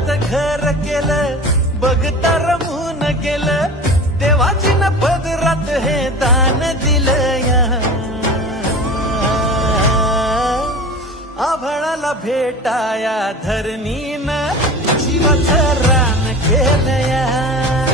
अंधारात घर केलं, बघता रमून गेलं, देवाची न पदरात हे दान दिलं या. आभाळाला भेटाया धरणीनं जीवाचं रान केलं या.